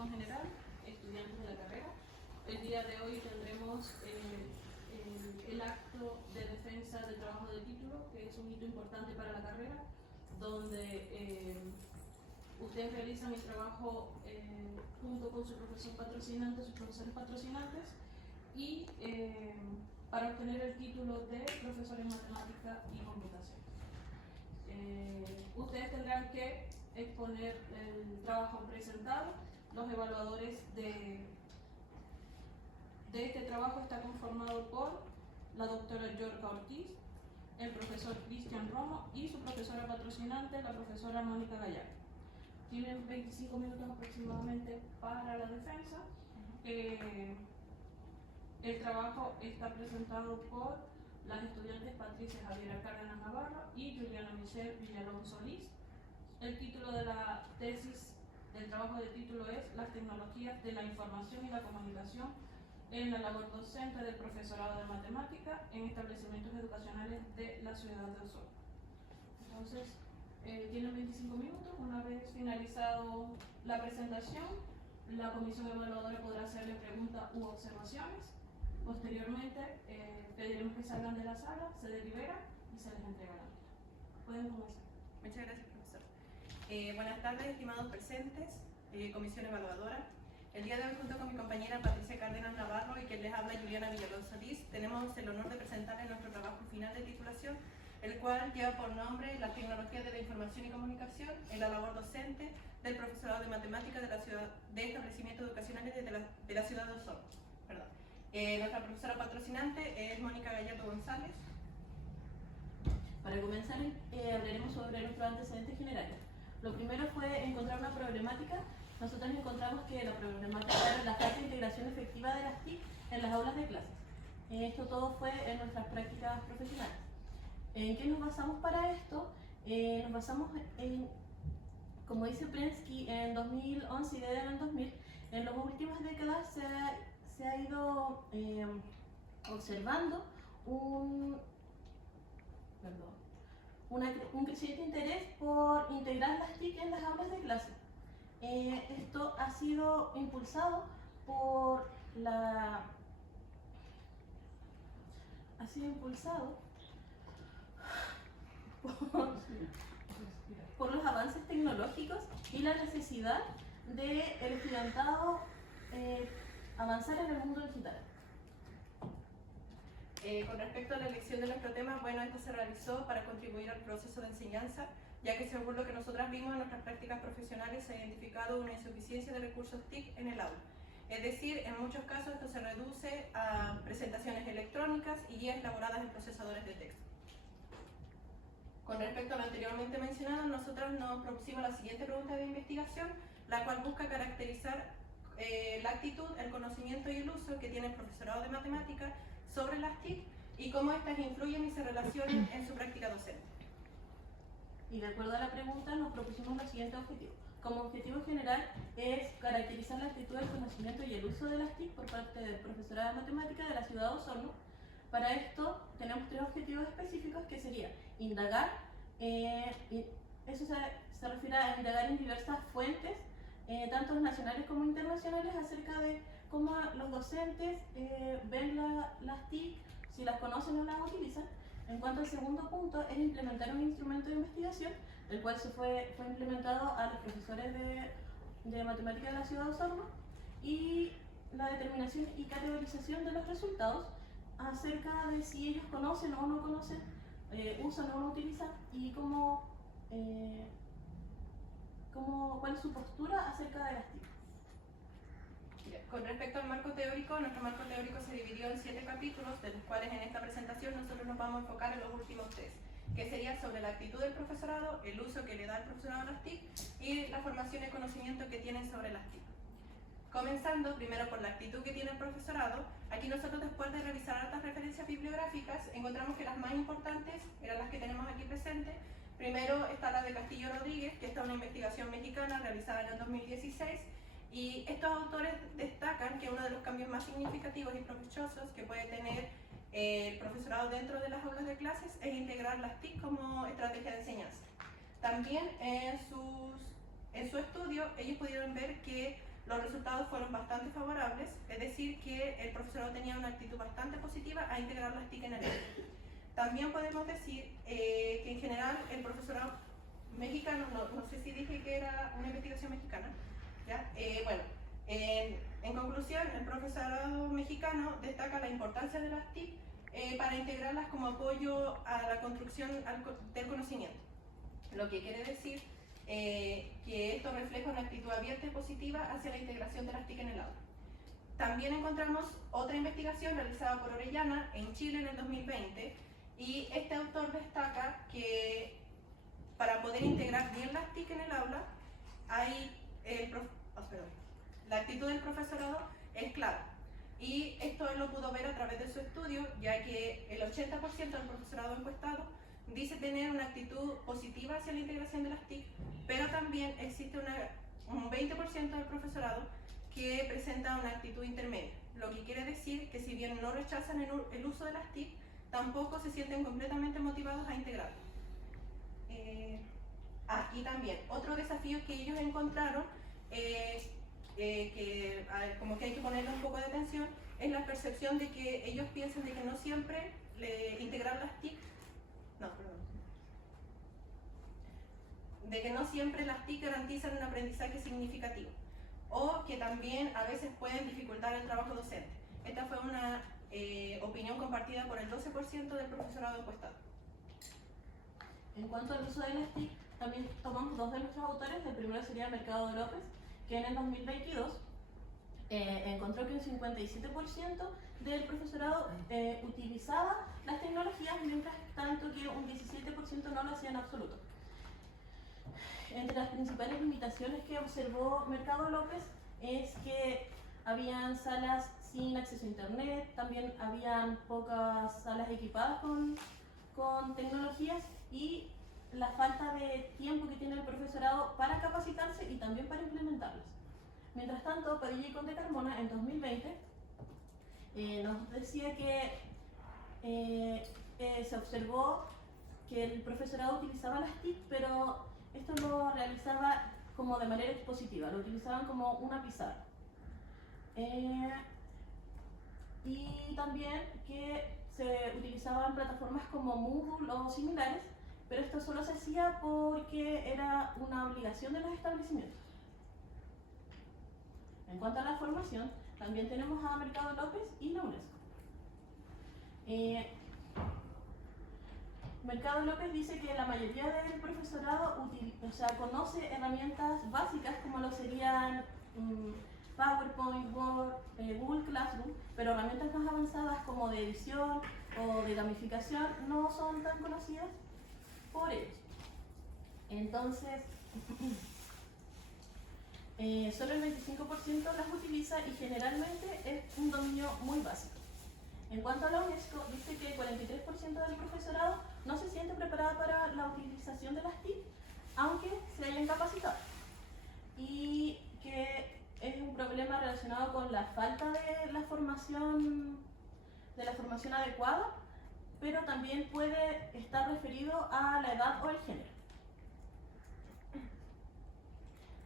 público en general, estudiantes de la carrera. El día de hoy tendremos el acto de defensa del trabajo de título, que es un hito importante para la carrera, donde ustedes realizan el trabajo junto con su profesor patrocinante, sus profesores patrocinantes, y para obtener el título de profesor en matemática y computación. Ustedes tendrán que exponer el trabajo presentado. Los evaluadores de este trabajo está conformado por la doctora Yorka Ortiz, el profesor Cristian Romo y su profesora patrocinante, la profesora Mónica Gallardo. Tienen 25 minutos aproximadamente para la defensa. El trabajo está presentado por las estudiantes Patricia Javiera Cárdenas Navarro y Juliana Michelle Villalón Solís. El título de la tesis del trabajo de título es Las tecnologías de la información y la comunicación en la labor docente del profesorado de matemática en establecimientos educacionales de la ciudad de Osorno. Entonces, tienen 25 minutos. Una vez finalizado la presentación, la comisión evaluadora podrá hacerle preguntas u observaciones. Posteriormente, pediremos que salgan de la sala, se delibera y se les entrega la nota. Pueden comenzar. Muchas gracias, profesor. Buenas tardes, estimados presentes, comisión evaluadora. El día de hoy, junto con mi compañera Patricia Cárdenas Navarro y quien les habla Juliana Villalón Solís, tenemos el honor de presentarles nuestro trabajo final de titulación, el cual lleva por nombre Las tecnologías de la información y comunicación en la labor docente del profesorado de matemáticas de establecimientos educacionales de la ciudad de Osorno. Nuestra profesora patrocinante es Mónica Gallardo González. Para comenzar, hablaremos sobre nuestros antecedentes generales. Lo primero fue encontrar una problemática. Nosotros encontramos que la problemática era la falta de integración efectiva de las TIC en las aulas de clases. Esto todo fue en nuestras prácticas profesionales. ¿En qué nos basamos para esto? Nos basamos en, como dice Prensky, en 2011 y desde el 2000, en las últimas décadas se ha ido observando un creciente interés por integrar las TIC en las aulas de clase. Esto ha sido impulsado por por los avances tecnológicos y la necesidad del estudiantado avanzar en el mundo digital. Con respecto a la elección de nuestro tema, bueno, esto se realizó para contribuir al proceso de enseñanza, ya que según lo que nosotras vimos en nuestras prácticas profesionales se ha identificado una insuficiencia de recursos TIC en el aula. Es decir, en muchos casos esto se reduce a presentaciones electrónicas y guías elaboradas en procesadores de texto. Con respecto a lo anteriormente mencionado, nosotros nos propusimos la siguiente pregunta de investigación, la cual busca caracterizar la actitud, el conocimiento y el uso que tiene el profesorado de matemáticas sobre las TIC y cómo estas influyen y se relacionan en su práctica docente. Y de acuerdo a la pregunta nos propusimos los siguientes objetivos. Como objetivo general es caracterizar la actitud, el conocimiento y el uso de las TIC por parte del profesorado de matemáticas de la ciudad de Osorno. Para esto tenemos tres objetivos específicos que sería indagar, eso se refiere a indagar en diversas fuentes, tanto nacionales como internacionales, acerca de cómo los docentes ven las TIC, si las conocen o las utilizan. En cuanto al segundo punto, es implementar un instrumento de investigación, el cual fue implementado a los profesores de matemáticas de la ciudad de Osorno, y la determinación y categorización de los resultados acerca de si ellos conocen o no conocen, usan o no utilizan, y cuál es su postura acerca de las TIC. Con respecto al marco teórico, nuestro marco teórico se dividió en 7 capítulos, de los cuales en esta presentación nosotros nos vamos a enfocar en los últimos 3, que sería sobre la actitud del profesorado, el uso que le da el profesorado a las TIC y la formación y conocimiento que tienen sobre las TIC. Comenzando primero por la actitud que tiene el profesorado, aquí nosotros, después de revisar hartas referencias bibliográficas, encontramos que las más importantes eran las que tenemos aquí presentes. Primero está la de Castillo Rodríguez, que está una investigación mexicana realizada en el 2016, y estos autores destacan que uno de los cambios más significativos y provechosos que puede tener el profesorado dentro de las aulas de clases es integrar las TIC como estrategia de enseñanza. También en su estudio ellos pudieron ver que los resultados fueron bastante favorables, es decir, que el profesorado tenía una actitud bastante positiva a integrar las TIC en el aula. También podemos decir que en general el profesorado mexicano, no sé si dije que era una investigación mexicana, ¿ya? Bueno, en conclusión, el profesorado mexicano destaca la importancia de las TIC para integrarlas como apoyo a la construcción del conocimiento, lo que quiere decir que esto refleja una actitud abierta y positiva hacia la integración de las TIC en el aula. También encontramos otra investigación realizada por Orellana en Chile en el 2020 y este autor destaca que para poder integrar bien las TIC en el aula, la actitud del profesorado es clave. Y esto él lo pudo ver a través de su estudio, ya que el 80% del profesorado encuestado dice tener una actitud positiva hacia la integración de las TIC, pero también existe un 20% del profesorado que presenta una actitud intermedia, lo que quiere decir que si bien no rechazan el uso de las TIC, tampoco se sienten completamente motivados a integrarlo. Y también, otro desafío que ellos encontraron, como que hay que ponerle un poco de atención, es la percepción de que ellos piensan de que no siempre integrar las TIC, de que no siempre las TIC garantizan un aprendizaje significativo, o que también a veces pueden dificultar el trabajo docente. Esta fue una opinión compartida por el 12% del profesorado encuestado. En cuanto al uso de las TIC, también tomamos dos de nuestros autores. El primero sería Mercado de López, que en el 2022 encontró que un 57% del profesorado utilizaba las tecnologías, mientras tanto que un 17% no lo hacía en absoluto. Entre las principales limitaciones que observó Mercado López es que habían salas sin acceso a internet, también habían pocas salas equipadas con tecnologías y la falta de tiempo que tiene el profesorado para capacitarse y también para implementarlas. Mientras tanto, Padilla y Conde Carmona en 2020 nos decía que se observó que el profesorado utilizaba las TIC, pero esto lo realizaba como de manera expositiva, lo utilizaban como una pizarra. Y también que se utilizaban plataformas como Moodle o similares, pero esto solo se hacía porque era una obligación de los establecimientos. En cuanto a la formación, también tenemos a Mercado López y la UNESCO. Mercado López dice que la mayoría del profesorado conoce herramientas básicas como lo serían PowerPoint, Word, Google Classroom, pero herramientas más avanzadas como de edición o de gamificación no son tan conocidas por ellos. Entonces, solo el 25% las utiliza y generalmente es un dominio muy básico. En cuanto a la UNESCO, dice que el 43% del profesorado no se siente preparado para la utilización de las TIC, aunque se hayan capacitado. Y que es un problema relacionado con la falta de la formación adecuada, pero también puede estar referido a la edad o el género.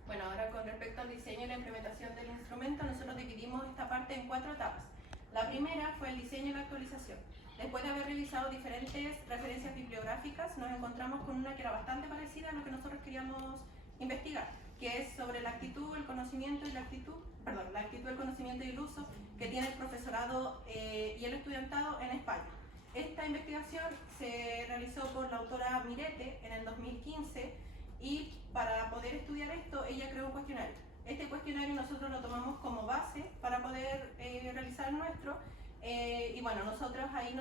Bueno, ahora con respecto al diseño y la implementación del instrumento, nosotros dividimos esta parte en 4 etapas. La primera fue el diseño y la actualización. Después de haber revisado diferentes referencias bibliográficas, nos encontramos con una que era bastante parecida a lo que nosotros queríamos investigar, que es sobre la actitud, el conocimiento y la actitud del conocimiento y el uso que tiene el profesorado y el estudiantado en España. Esta investigación se realizó por la autora Mirete en el 2015 y para poder estudiar esto, ella creó un cuestionario. Este cuestionario nosotros lo tomamos como base para poder realizar el nuestro. Y bueno, nosotros ahí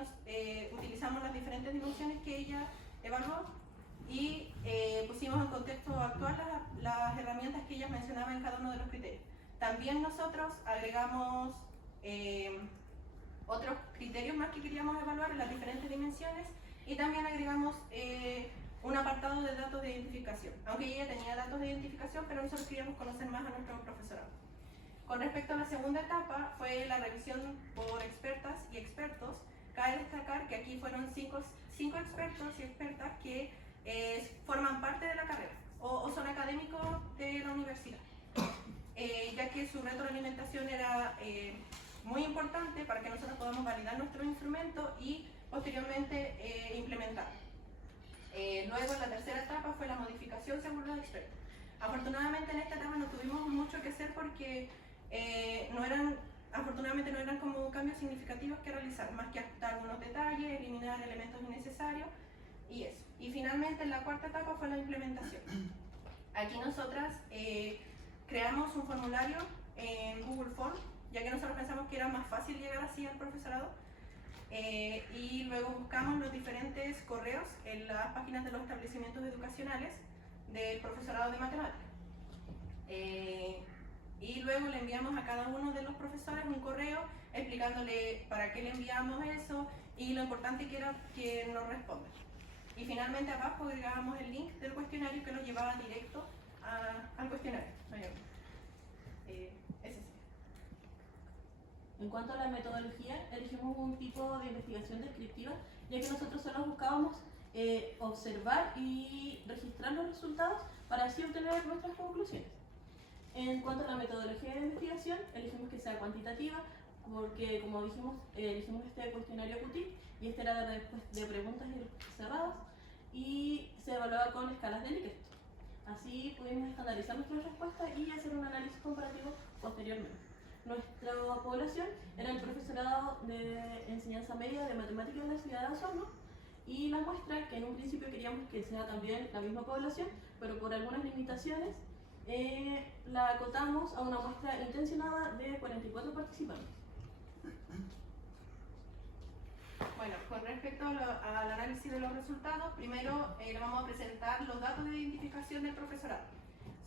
utilizamos las diferentes dimensiones que ella evaluó y pusimos en contexto actual las herramientas que ella mencionaba en cada uno de los criterios. También nosotros agregamos otros criterios más que queríamos evaluar en las diferentes dimensiones y también agregamos un apartado de datos de identificación, aunque ella tenía datos de identificación, pero nosotros queríamos conocer más a nuestro profesorado. Con respecto a la segunda etapa, fue la revisión por expertas y expertos. Cabe destacar que aquí fueron cinco expertos y expertas que forman parte de la carrera o son académicos de la universidad. ya que su retroalimentación era muy importante para que nosotros podamos validar nuestro instrumento y posteriormente implementarlo. Luego, la tercera etapa fue la modificación según los expertos. Afortunadamente en esta etapa no tuvimos mucho que hacer porque afortunadamente no eran como cambios significativos que realizar, más que ajustar algunos detalles, eliminar elementos innecesarios y eso. Y finalmente en la cuarta etapa fue la implementación. Aquí nosotras creamos un formulario en Google Forms, ya que nosotros pensamos que era más fácil llegar así al profesorado, y luego buscamos los diferentes correos en las páginas de los establecimientos educacionales del profesorado de matemáticas. Y luego le enviamos a cada uno de los profesores un correo explicándole para qué le enviamos eso y lo importante que era que nos respondan. Y finalmente abajo agregábamos el link del cuestionario que nos llevaba directo al cuestionario. Ese sí. En cuanto a la metodología, elegimos un tipo de investigación descriptiva, ya que nosotros solo buscábamos observar y registrar los resultados para así obtener nuestras conclusiones. En cuanto a la metodología de investigación, elegimos que sea cuantitativa, porque como dijimos, elegimos este cuestionario QTIC y este era de preguntas cerradas y se evaluaba con escalas de Likert. Así pudimos estandarizar nuestras respuestas y hacer un análisis comparativo posteriormente. Nuestra población era el profesorado de enseñanza media de matemáticas de la ciudad de Osorno y la muestra, que en un principio queríamos que sea también la misma población, pero por algunas limitaciones la acotamos a una muestra intencionada de 44 participantes. Bueno, con respecto al análisis de los resultados, primero le vamos a presentar los datos de identificación del profesorado,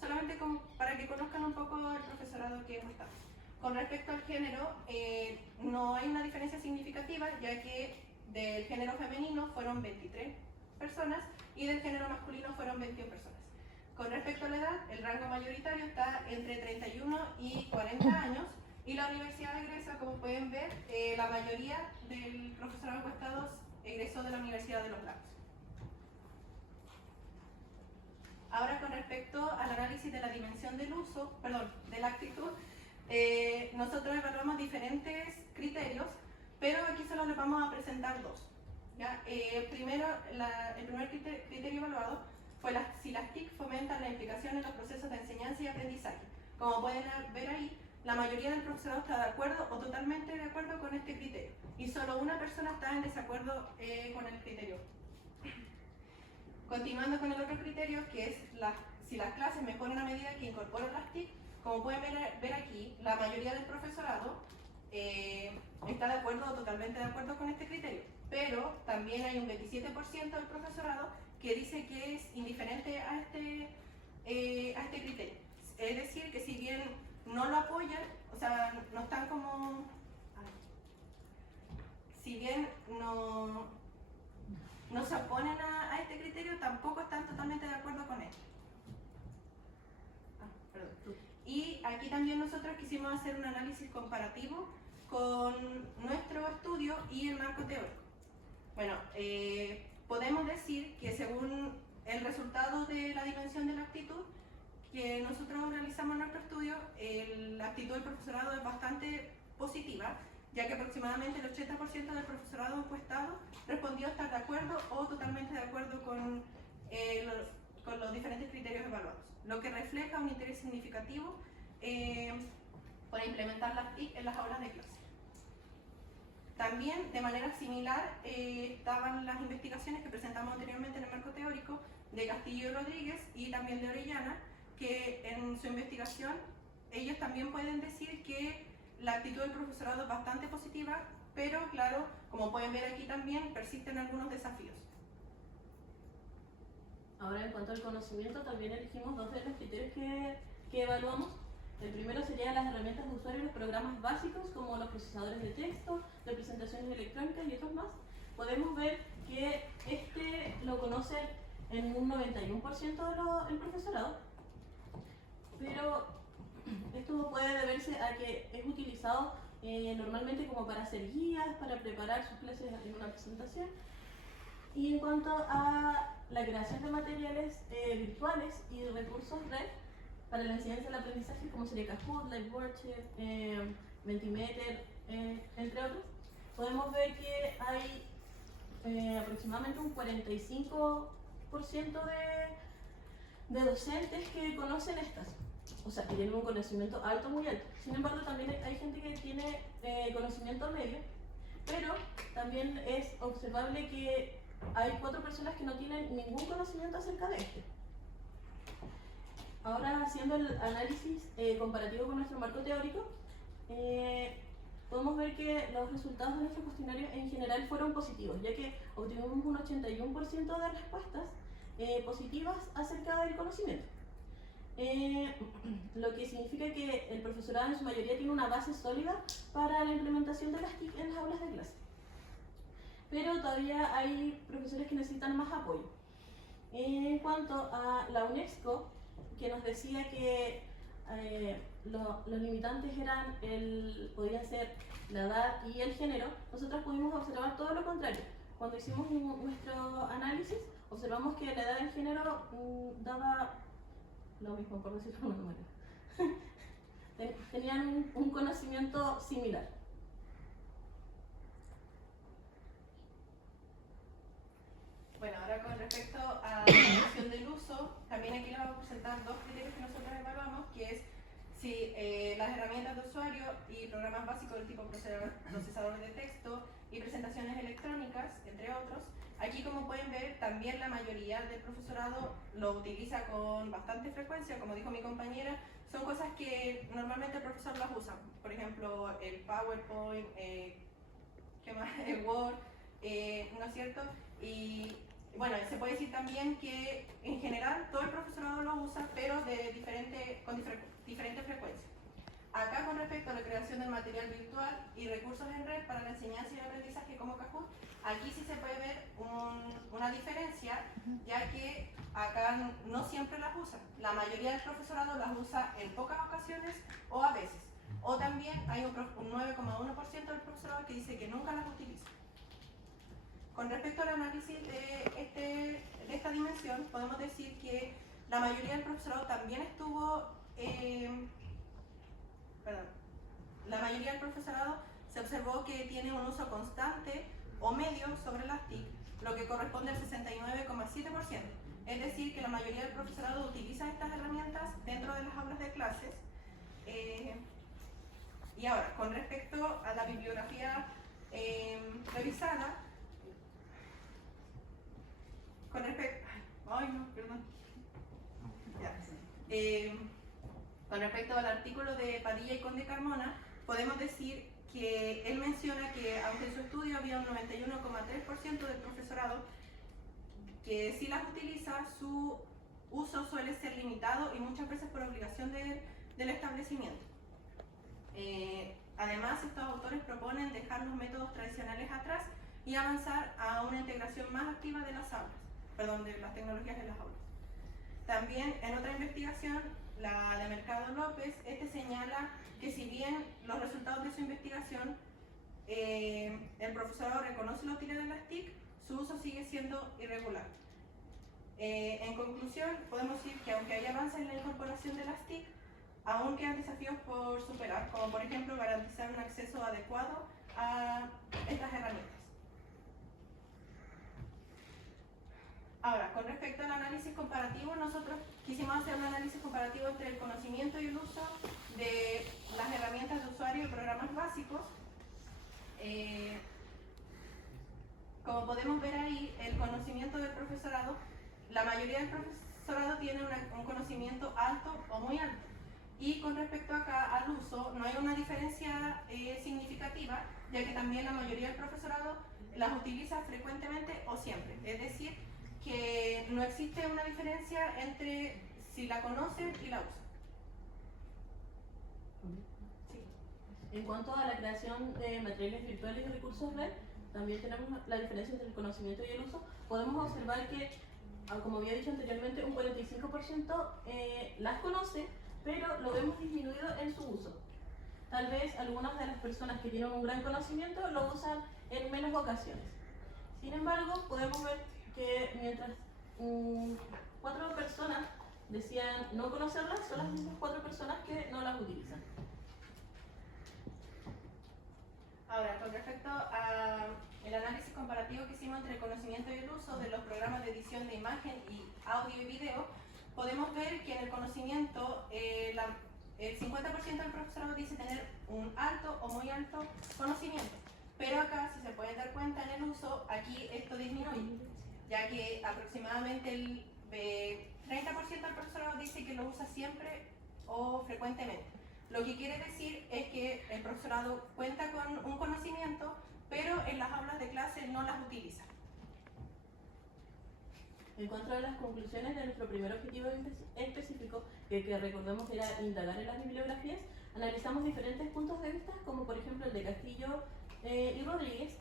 solamente como para que conozcan un poco el profesorado que encuestamos. Con respecto al género, no hay una diferencia significativa, ya que del género femenino fueron 23 personas y del género masculino fueron 21 personas. Con respecto a la edad, el rango mayoritario está entre 31 y 40 años y la universidad egresa, como pueden ver, la mayoría del profesorado encuestado egresó de la Universidad de Los Lagos. Ahora, con respecto al análisis de la dimensión del uso, de la actitud, nosotros evaluamos diferentes criterios, pero aquí solo les vamos a presentar dos. ¿Ya? El primer criterio evaluado fue si las TIC fomentan la implicación en los procesos de enseñanza y aprendizaje. Como pueden ver ahí, la mayoría del profesorado está de acuerdo o totalmente de acuerdo con este criterio y solo una persona está en desacuerdo con el criterio. Continuando con el otro criterio, que es si las clases mejoran a medida que incorporan las TIC. Como pueden ver aquí, la mayoría del profesorado está de acuerdo o totalmente de acuerdo con este criterio, pero también hay un 27% del profesorado que dice que es indiferente a este criterio. Es decir, que si bien no lo apoyan, o sea, no están como... Si bien no se oponen a este criterio, tampoco están totalmente de acuerdo con él. Y aquí también nosotros quisimos hacer un análisis comparativo con nuestro estudio y el marco teórico. Bueno, podemos decir que según el resultado de la dimensión de la actitud que nosotros realizamos en nuestro estudio, la actitud del profesorado es bastante positiva, ya que aproximadamente el 80% del profesorado encuestado respondió estar de acuerdo o totalmente de acuerdo con los diferentes criterios evaluados, lo que refleja un interés significativo para implementar las TIC en las aulas de clase. También, de manera similar, estaban las investigaciones que presentamos anteriormente en el marco teórico de Castillo y Rodríguez y también de Orellana, que en su investigación ellos también pueden decir que la actitud del profesorado es bastante positiva, pero claro, como pueden ver aquí también, persisten algunos desafíos. Ahora, en cuanto al conocimiento, también elegimos dos de los criterios que evaluamos. El primero sería las herramientas de usuario y los programas básicos, como los procesadores de texto, de presentaciones electrónicas y otros más. Podemos ver que lo conoce en un 91% del profesorado, pero esto puede deberse a que es utilizado normalmente como para hacer guías, para preparar sus clases en una presentación. Y en cuanto a la creación de materiales virtuales y de recursos red para la enseñanza del aprendizaje, como sería Kahoot, Liveboard, Mentimeter, entre otros, podemos ver que hay aproximadamente un 45% de docentes que conocen estas, o sea, que tienen un conocimiento alto, muy alto. Sin embargo, también hay gente que tiene conocimiento medio, pero también es observable que hay 4 personas que no tienen ningún conocimiento acerca de este. Ahora, haciendo el análisis comparativo con nuestro marco teórico, podemos ver que los resultados de nuestro cuestionario en general fueron positivos, ya que obtuvimos un 81% de respuestas positivas acerca del conocimiento. Lo que significa que el profesorado en su mayoría tiene una base sólida para la implementación de las TIC en las aulas de clase. Pero todavía hay profesores que necesitan más apoyo. En cuanto a la UNESCO, que nos decía que los limitantes podían ser la edad y el género, nosotros pudimos observar todo lo contrario. Cuando hicimos nuestro análisis, observamos que la edad y el género daba lo mismo, por decirlo de alguna manera. Tenían un conocimiento similar. Bueno, ahora con respecto a la evaluación del uso, también aquí les vamos a presentar 2 criterios que nosotros evaluamos, que es si las herramientas de usuario y programas básicos del tipo procesador de texto y presentaciones electrónicas, entre otros. Aquí, como pueden ver, también la mayoría del profesorado lo utiliza con bastante frecuencia. Como dijo mi compañera, son cosas que normalmente el profesor las usa. Por ejemplo, el PowerPoint, ¿qué más? El Word, ¿no es cierto? Y bueno, se puede decir también que en general todo el profesorado lo usa, pero con diferente frecuencia. Acá, con respecto a la creación del material virtual y recursos en red para la enseñanza y el aprendizaje como Kahoot, aquí sí se puede ver una diferencia, ya que acá no siempre las usa. La mayoría del profesorado las usa en pocas ocasiones o a veces. O también hay un 9,1% del profesorado que dice que nunca las utiliza. Con respecto al análisis de esta dimensión, podemos decir que la mayoría del profesorado también la mayoría del profesorado se observó que tiene un uso constante o medio sobre las TIC, lo que corresponde al 69,7%. Es decir, que la mayoría del profesorado utiliza estas herramientas dentro de las aulas de clases. Y ahora, con respecto a la bibliografía revisada, con respecto... Ay, no, perdón. Ya. Con respecto al artículo de Padilla y Conde Carmona, podemos decir que él menciona que aunque en su estudio había un 91,3% del profesorado que sí las utiliza, su uso suele ser limitado y muchas veces por obligación del establecimiento. Además, estos autores proponen dejar los métodos tradicionales atrás y avanzar a una integración más activa de las tecnologías en las aulas. También en otra investigación, la de Mercado López, señala que si bien los resultados de su investigación, el profesorado reconoce la utilidad de las TIC, su uso sigue siendo irregular. En conclusión, podemos decir que aunque hay avances en la incorporación de las TIC, aún quedan desafíos por superar, como por ejemplo garantizar un acceso adecuado a estas herramientas. Ahora, con respecto al análisis comparativo, nosotros quisimos hacer un análisis comparativo entre el conocimiento y el uso de las herramientas de usuario y programas básicos. Como podemos ver ahí, el conocimiento del profesorado, la mayoría del profesorado tiene un conocimiento alto o muy alto. Y con respecto acá al uso, no hay una diferencia significativa, ya que también la mayoría del profesorado las utiliza frecuentemente o siempre. Es decir, que no existe una diferencia entre si la conocen y la usan. Sí. En cuanto a la creación de materiales virtuales y recursos red, también tenemos la diferencia entre el conocimiento y el uso. Podemos observar que, como había dicho anteriormente, un 45% las conoce, pero lo vemos disminuido en su uso. Tal vez algunas de las personas que tienen un gran conocimiento lo usan en menos ocasiones. Sin embargo, podemos ver que mientras 4 personas decían no conocerlas, son las mismas 4 personas que no las utilizan. Ahora, con respecto al análisis comparativo que hicimos entre el conocimiento y el uso de los programas de edición de imagen y audio y video, podemos ver que en el conocimiento el 50% del profesorado dice tener un alto o muy alto conocimiento, pero acá, si se pueden dar cuenta en el uso, aquí esto disminuye, ya que aproximadamente el 30% del profesorado dice que lo usa siempre o frecuentemente. Lo que quiere decir es que el profesorado cuenta con un conocimiento, pero en las aulas de clase no las utiliza. En cuanto a las conclusiones de nuestro primer objetivo específico, que recordemos que era indagar en las bibliografías, analizamos diferentes puntos de vista, como por ejemplo el de Castillo y Rodríguez,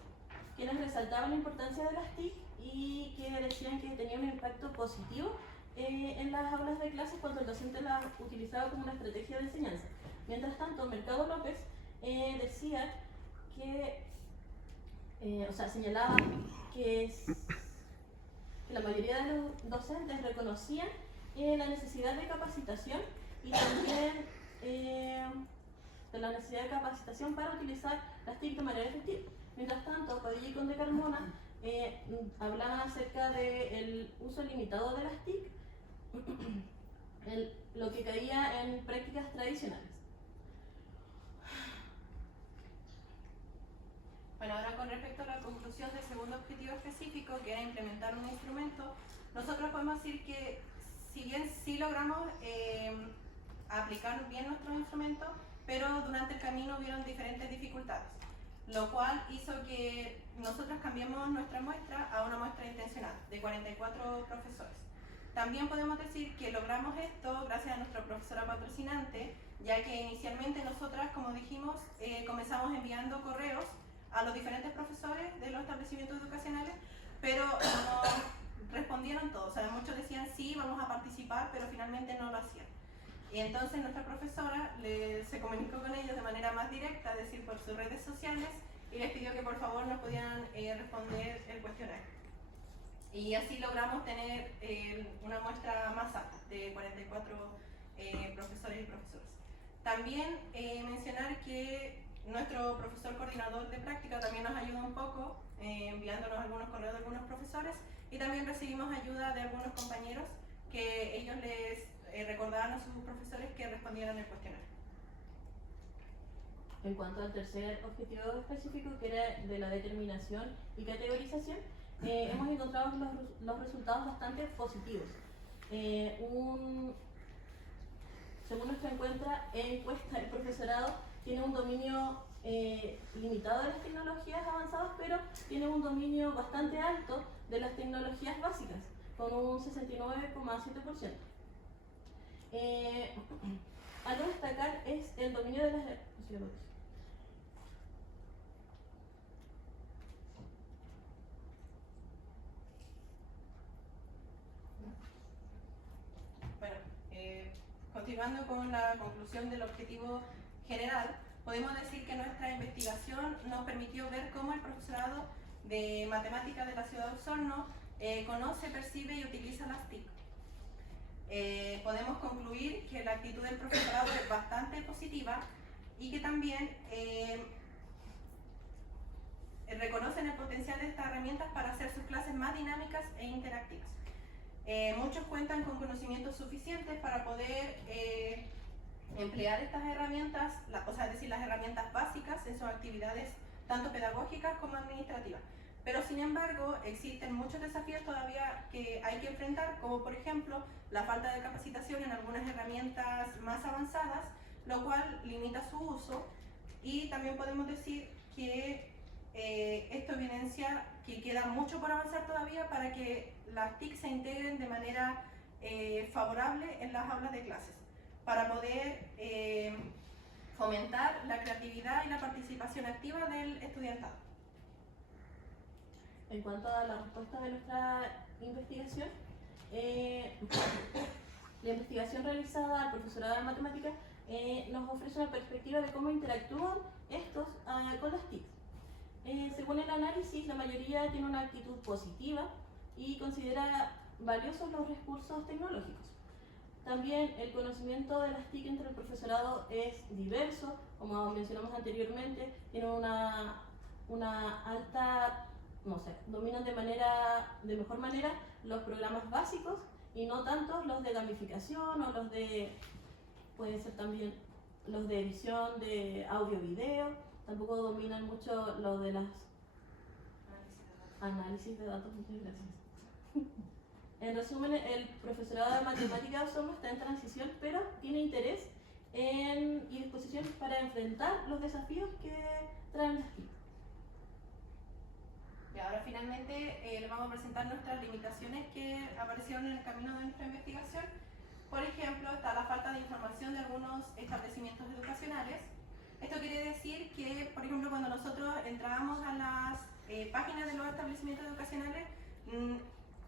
quienes resaltaban la importancia de las TIC y que decían que tenía un impacto positivo en las aulas de clases cuando el docente las utilizaba como una estrategia de enseñanza. Mientras tanto, Mercado López decía que, señalaba que la mayoría de los docentes reconocían la necesidad de capacitación y también de la necesidad de capacitación para utilizar las TIC de manera efectiva. Mientras tanto, Padilla y Conde Carmona hablaban acerca del uso limitado de las TIC, lo que caía en prácticas tradicionales. Bueno, ahora con respecto a la conclusión del segundo objetivo específico, que era implementar un instrumento, nosotros podemos decir que si bien sí logramos aplicar bien nuestros instrumentos, pero durante el camino hubieron diferentes dificultades, lo cual hizo que nosotros cambiemos nuestra muestra a una muestra intencional de 44 profesores. También podemos decir que logramos esto gracias a nuestra profesora patrocinante, ya que inicialmente nosotras, como dijimos, comenzamos enviando correos a los diferentes profesores de los establecimientos educacionales, pero no respondieron todos. O sea, muchos decían sí, vamos a participar, pero finalmente no lo hacían. Y entonces nuestra profesora se comunicó con ellos de manera más directa, es decir, por sus redes sociales, y les pidió que por favor nos pudieran responder el cuestionario. Y así logramos tener una muestra más alta de 44 profesores y profesoras. También mencionar que nuestro profesor coordinador de práctica también nos ayuda un poco, enviándonos algunos correos de algunos profesores, y también recibimos ayuda de algunos compañeros que ellos les recordaban a sus profesores que respondieran el cuestionario. En cuanto al tercer objetivo específico, que era de la determinación y categorización, hemos encontrado los resultados bastante positivos. Según nuestra encuesta, el profesorado tiene un dominio limitado de las tecnologías avanzadas, pero tiene un dominio bastante alto de las tecnologías básicas, con un 69,7%. Algo a destacar es el dominio de las... Bueno, continuando con la conclusión del objetivo general, podemos decir que nuestra investigación nos permitió ver cómo el profesorado de matemáticas de la ciudad de Osorno conoce, percibe y utiliza las TIC. Podemos concluir que la actitud del profesorado es bastante positiva y que también reconocen el potencial de estas herramientas para hacer sus clases más dinámicas e interactivas. Muchos cuentan con conocimientos suficientes para poder emplear estas herramientas, es decir, las herramientas básicas en sus actividades tanto pedagógicas como administrativas. Pero sin embargo, existen muchos desafíos todavía que hay que enfrentar, como por ejemplo la falta de capacitación en algunas herramientas más avanzadas, lo cual limita su uso, y también podemos decir que esto evidencia que queda mucho por avanzar todavía para que las TIC se integren de manera favorable en las aulas de clases, para poder fomentar la creatividad y la participación activa del estudiantado. En cuanto a la respuesta de nuestra investigación, la investigación realizada al profesorado de matemáticas nos ofrece una perspectiva de cómo interactúan estos con las TIC. Según el análisis, la mayoría tiene una actitud positiva y considera valiosos los recursos tecnológicos. También el conocimiento de las TIC entre el profesorado es diverso, como mencionamos anteriormente, tienen una alta, no sé, dominan de mejor manera los programas básicos y no tanto los de gamificación o los de, puede ser también los de edición de audio-video, tampoco dominan mucho los de las análisis de datos, muchas gracias. En resumen, el profesorado de matemática de Osorno está en transición, pero tiene interés y disposición para enfrentar los desafíos que traen las TIC. Y ahora finalmente les vamos a presentar nuestras limitaciones que aparecieron en el camino de nuestra investigación. Por ejemplo, está la falta de información de algunos establecimientos educacionales. Esto quiere decir que, por ejemplo, cuando nosotros entrábamos a las páginas de los establecimientos educacionales,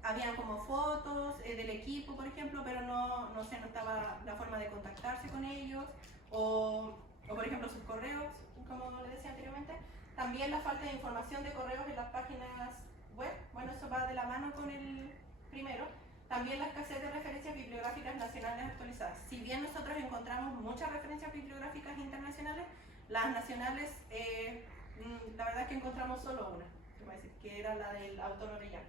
había como fotos del equipo, por ejemplo, pero no estaba la forma de contactarse con ellos, o por ejemplo sus correos, como les decía anteriormente. También la falta de información de correos en las páginas web, bueno, eso va de la mano con el primero. También la escasez de referencias bibliográficas nacionales actualizadas. Si bien nosotros encontramos muchas referencias bibliográficas internacionales, las nacionales, la verdad es que encontramos solo una, que era la del autor Orellana.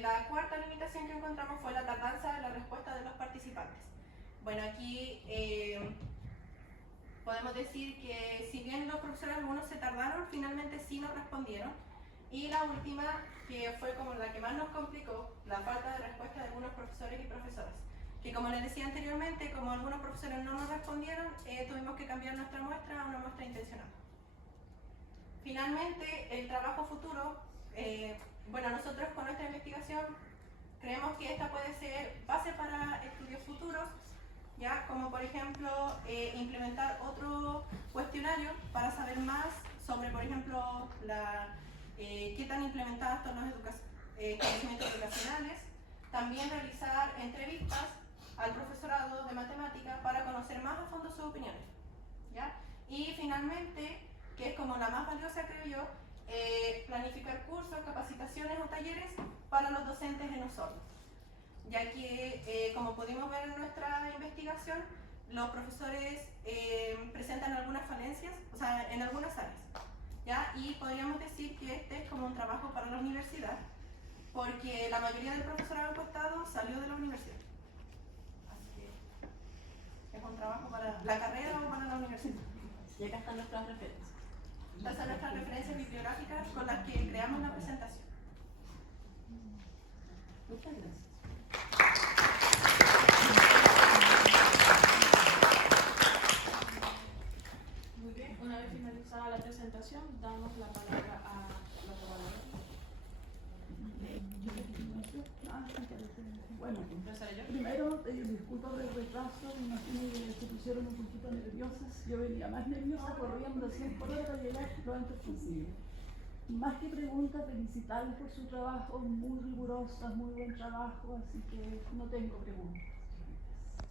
La cuarta limitación que encontramos fue la tardanza de la respuesta de los participantes. Bueno, aquí podemos decir que si bien los profesores algunos se tardaron, finalmente sí nos respondieron. Y la última, que fue como la que más nos complicó, la falta de respuesta de algunos profesores y profesoras. Que como les decía anteriormente, como algunos profesores no nos respondieron, tuvimos que cambiar nuestra muestra a una muestra intencional. Finalmente, el trabajo futuro, bueno, nosotros con nuestra investigación creemos que esta puede ser base para estudios futuros, ¿ya? Como por ejemplo implementar otro cuestionario para saber más sobre, por ejemplo, qué tan implementadas están los conocimientos educacionales. También realizar entrevistas al profesorado de matemática para conocer más a fondo sus opiniones, ¿ya? Y finalmente, que es como la más valiosa creo yo, planificar cursos, capacitaciones o talleres para los docentes en Osorno, ya que como pudimos ver en nuestra investigación, los profesores presentan algunas falencias, o sea, en algunas áreas, ¿ya? Y podríamos decir que este es como un trabajo para la universidad, porque la mayoría del profesorado encuestado salió de la universidad. Así que es un trabajo para la carrera o para la universidad. Y acá están nuestras referencias. Estas son nuestras referencias bibliográficas con las que creamos la presentación. Muchas gracias. Muy bien, una vez finalizada la presentación, damos la palabra a los evaluadores. Bueno, ¿Profesora yo? primero disculpa por el retraso, me imagino que se pusieron un poquito nerviosas. Yo venía más nerviosa corriendo 100 por hora para llegar lo antes posible. Más que preguntas, felicitarles por su trabajo, muy rigurosas, muy buen trabajo, así que no tengo preguntas.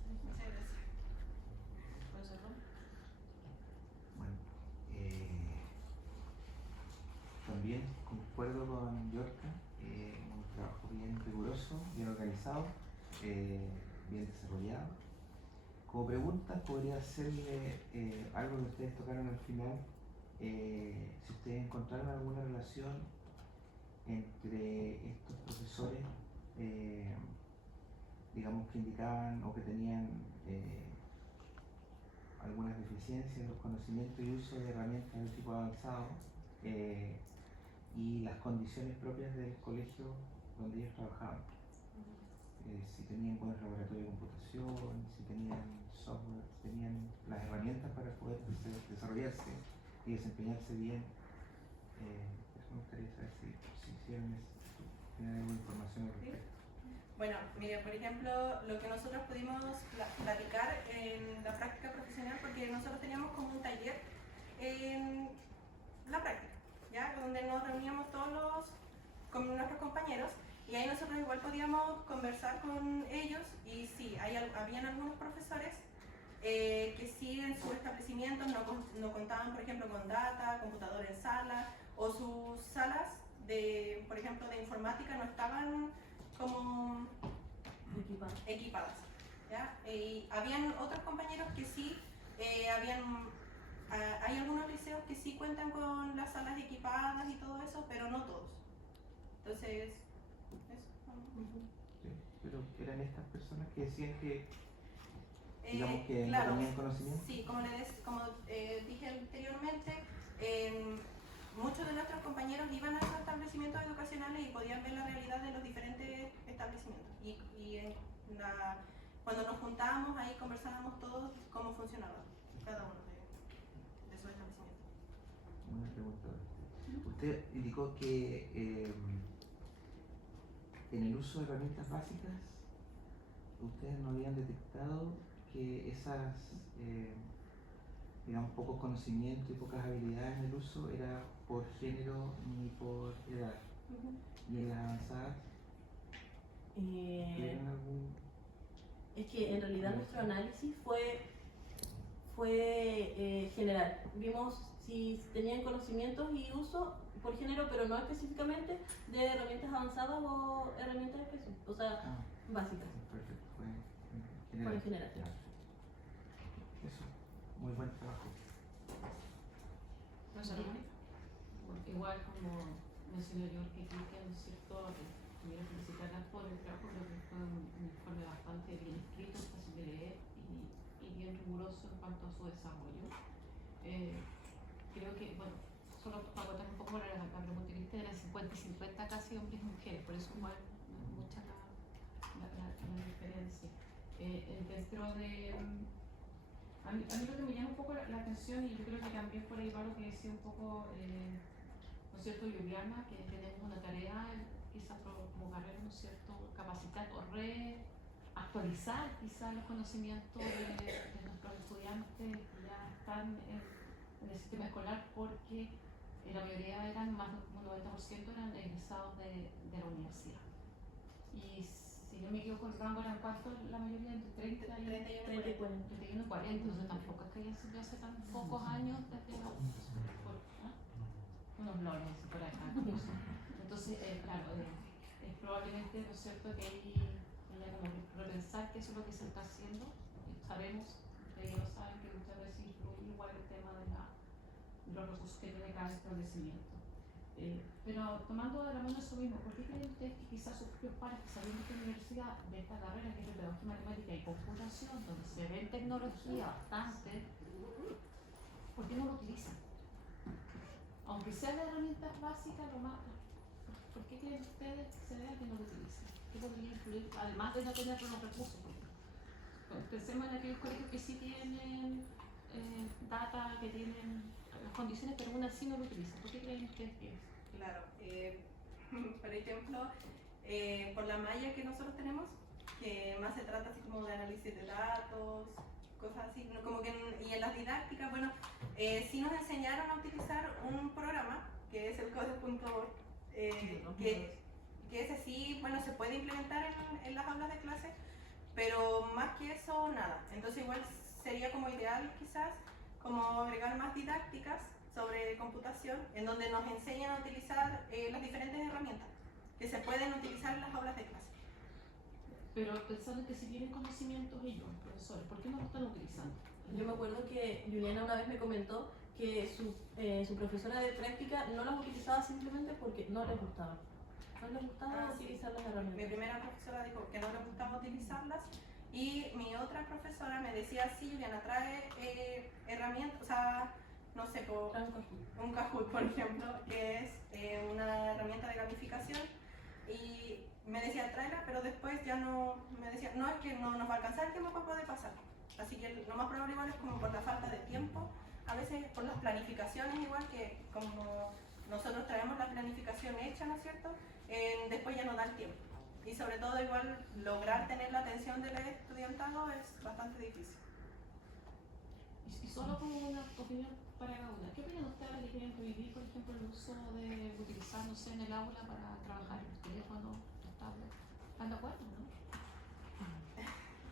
Muchas gracias. Profesor Ron. Bueno, también concuerdo con Yorka, un trabajo bien riguroso, bien organizado, bien desarrollado. Como pregunta podría hacerle algo que ustedes tocaron al final, si ustedes encontraron alguna relación entre estos profesores, digamos que indicaban o que tenían algunas deficiencias en los conocimientos y uso de herramientas de tipo avanzado y las condiciones propias del colegio donde ellos trabajaban. Si tenían buenos laboratorios de computación, si tenían software, si tenían las herramientas para poder desarrollarse y desempeñarse bien. Eso me gustaría saber si hicieron eso, si tienen alguna información al respecto. Bueno, mire, por ejemplo, lo que nosotros pudimos platicar en la práctica profesional, porque nosotros teníamos como un taller en la práctica, ¿ya? Donde nos reuníamos con nuestros compañeros y ahí nosotros igual podíamos conversar con ellos y sí, habían algunos profesores que sí en sus establecimientos no contaban, por ejemplo, con data, computador en sala, o sus salas de, por ejemplo, de informática no estaban como equipadas. ¿ya? Y habían otros compañeros que sí, hay algunos liceos que sí cuentan con las salas equipadas y todo eso, pero no todos. Entonces, eso. Sí, pero eran estas personas que decían que, digamos que Claro, no tenían conocimiento. sí, como dije anteriormente, muchos de nuestros compañeros iban a los establecimientos educacionales y podían ver la realidad de los diferentes establecimientos. Cuando nos juntábamos ahí conversábamos todos cómo funcionaba cada uno de esos establecimientos. Una pregunta. Usted indicó que en el uso de herramientas básicas, ustedes no habían detectado que esas, digamos, pocos conocimientos y pocas habilidades en el uso era por género ni por edad. ¿Y en las avanzadas tuvieron algún...? Es que en realidad nuestro análisis fue general. Vimos si tenían conocimientos y uso por género, pero no específicamente de herramientas avanzadas o herramientas específicas, o sea, básicas. Perfecto, fue en Fue general. en general. Ya. Eso, muy buen trabajo. No sé, Porque igual como mencionó yo que Cristian, ¿cierto? Quiero felicitarlas por el trabajo, creo que fue un informe bastante bien escrito, fácil de leer y bien riguroso en cuanto a su desarrollo. Creo que, bueno, solo para contar un poco la pregunta que viste, eran 50 y 50 casi hombres y mujeres, por eso igual no es mucha la diferencia. Dentro de... A mí lo que me llama un poco la atención, y yo creo que también por ahí va lo que decía un poco, ¿no es cierto?, Juliana, que tenemos una tarea, quizás como carrera, ¿no es cierto?, capacitar o reactualizar quizás los conocimientos de nuestros estudiantes que ya están en el sistema escolar, porque la mayoría eran, más un 90% eran egresados de la universidad. Y si no me equivoco, el rango eran cuántos, la mayoría entre 30 y 30 y 40. 31 y 40, entonces tampoco es que hayan sido hace tan pocos años desde unos lones por acá. Entonces, claro, es probablemente, ¿no es cierto?, que haya como que repensar que eso es lo que se está haciendo. Sabemos, ustedes lo saben, que muchas veces influye igual el tema de los recursos que tiene cada establecimiento. Pero tomando de la mano eso mismo, ¿por qué creen ustedes que quizás sus propios pares que salen de esta universidad, de esta carrera que es de pedagogía matemática y computación, donde se ve tecnología bastante, ¿por qué no lo utilizan? Aunque sea de herramientas básicas, ¿por qué creen ustedes que se vea que no lo utilizan? ¿Qué podría influir, además de no tener los recursos? Pensemos en aquellos colegios que sí tienen data, que tienen las condiciones, pero aún así no lo utilizan. ¿Por qué creen ustedes que es? Claro, por ejemplo, por la malla que nosotros tenemos, que más se trata así como de análisis de datos, cosas así, ¿no? Como que y en las didácticas, bueno, sí nos enseñaron a utilizar un programa que es el Code.org, que ese sí, bueno, se puede implementar en las aulas de clase, pero más que eso, nada. Entonces igual sería como ideal quizás como agregar más didácticas sobre computación, en donde nos enseñan a utilizar las diferentes herramientas que se pueden utilizar en las aulas de clase. Pero pensando que si tienen conocimientos ellos, profesores, ¿por qué no lo están utilizando? Yo me acuerdo que Juliana una vez me comentó que su profesora de práctica no las utilizaba simplemente porque no les gustaba. No les gustaba utilizar las herramientas. Mi primera profesora dijo que no le gustaba utilizarlas y mi otra profesora me decía, sí, Juliana, trae herramientas, o sea, no sé, un Kahoot, por ejemplo, que es una herramienta de gamificación, y me decía, tráela, pero después ya no, me decía, no, es que no nos va a alcanzar el tiempo para poder pasar. Así que lo más probable igual es como por la falta de tiempo, a veces por las planificaciones igual, que como nosotros traemos la planificación hecha, ¿no es cierto?, después ya no da el tiempo. Y sobre todo igual lograr tener la atención del estudiantado es bastante difícil. Y solo como una opinión para cada una, ¿qué opinan ustedes que quieren prohibir, por ejemplo, el uso de utilizar, no sé, en el aula para trabajar el teléfono, las tablets? ¿Están de acuerdo, no?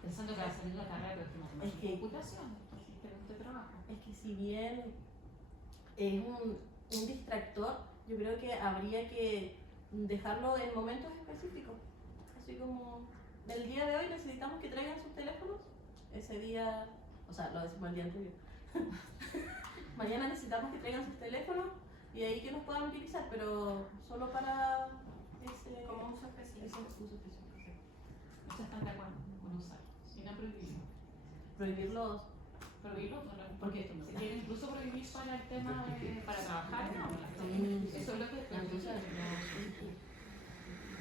Pensando que va a salir la carrera de computación, entonces diferente trabajo. Es que si bien es un distractor, yo creo que habría que dejarlo en momentos específicos. Así como del día de hoy necesitamos que traigan sus teléfonos. Ese día, o sea, lo decimos el día anterior. Mañana necesitamos que traigan sus teléfonos y ahí que nos puedan utilizar, pero solo para ese Como uso específico. ese uso específico. ¿Ustedes están de acuerdo con usar? Si no prohibirlo. Prohibirlos. Prohibirlo, no, porque se quiere incluso prohibir para el tema de, para trabajar, no, eso es lo que Entonces,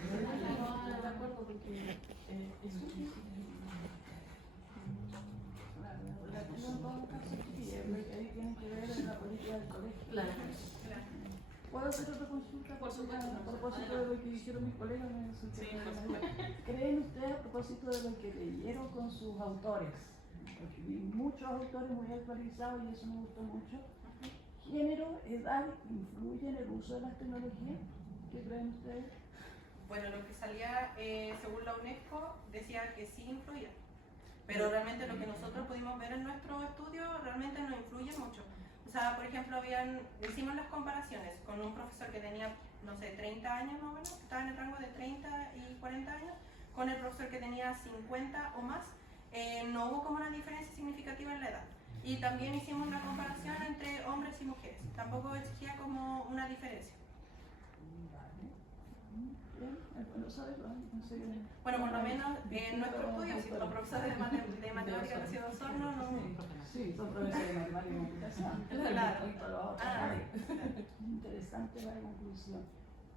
no estoy de acuerdo porque es útil. La tengo en todo caso, sí, ahí tiene que ver en la política del colegio. Claro. ¿Puedo hacer otra consulta? Por supuesto. A propósito de lo que dijeron mis colegas, me resulta Sí, que- por supuesto. ¿Creen ustedes a propósito de lo que leyeron con sus autores? Porque vi muchos autores muy actualizados y eso me gustó mucho. ¿Género, edad influye en el uso de las tecnologías? ¿Qué creen ustedes? Bueno, lo que salía según la UNESCO decía que sí influye, pero realmente lo que nosotros pudimos ver en nuestro estudio realmente no influye mucho. O sea, por ejemplo, hicimos las comparaciones con un profesor que tenía, no sé, 30 años más o menos, que estaba en el rango de 30 y 40 años, con el profesor que tenía 50 o más. No hubo como una diferencia significativa en la edad. Y también hicimos una comparación entre hombres y mujeres. Tampoco exigía como una diferencia. Vale. Bien, es bueno saberlo, ¿eh? No sé. Bueno, por lo menos en nuestro estudio, si los profesores de matemáticas de Ciudad Osorno no... Sí, son profesores de matemáticas y computación. Claro. Respecto a los otros, Ah, ¿vale? Interesante la conclusión.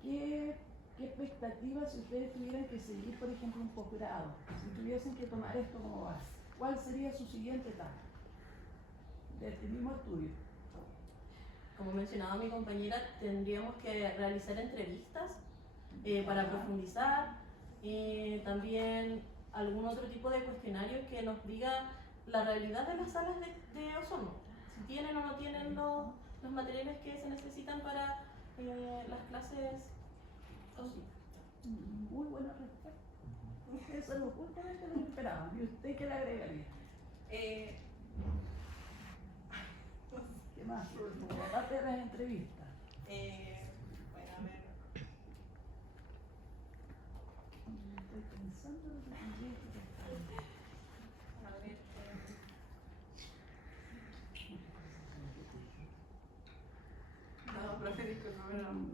¿Qué expectativas, si ustedes tuvieran que seguir, por ejemplo, un posgrado, si tuviesen que tomar esto como base, cuál sería su siguiente etapa de este mismo estudio? Como mencionaba mi compañera, tendríamos que realizar entrevistas para profundizar, también algún otro tipo de cuestionario que nos diga la realidad de las salas de Osorno, si tienen o no tienen los materiales que se necesitan para las clases OSI. Muy buena respuesta. Eso es lo justamente lo que esperaba. ¿Y usted qué le agregaría? ¿Qué más? Aparte de las entrevistas. Bueno, a ver. Estoy pensando lo que tendría que restar. A ver. No, profe, disculpe, pero no sé.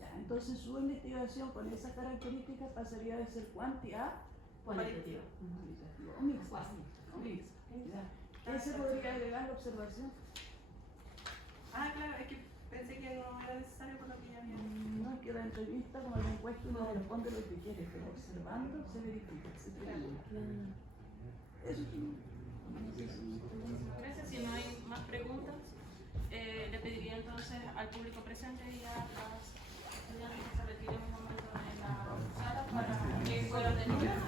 Ya, entonces su investigación con esas características pasaría de ser cuanti a Cualitativa. cualitativo. O mixta. O mixta. Ya. ¿Qué se podría agregar la observación? Ah, claro, es que pensé que no era necesario por lo que ya había. No es que la entrevista como la encuesta uno responde lo que quiere, pero observando se verifica, se triangula. Eso es un- no sé si- Gracias. Si no hay más preguntas, le pediría entonces al público presente y a las estudiantes que se retiren un momento de la sala para que puedan terminar.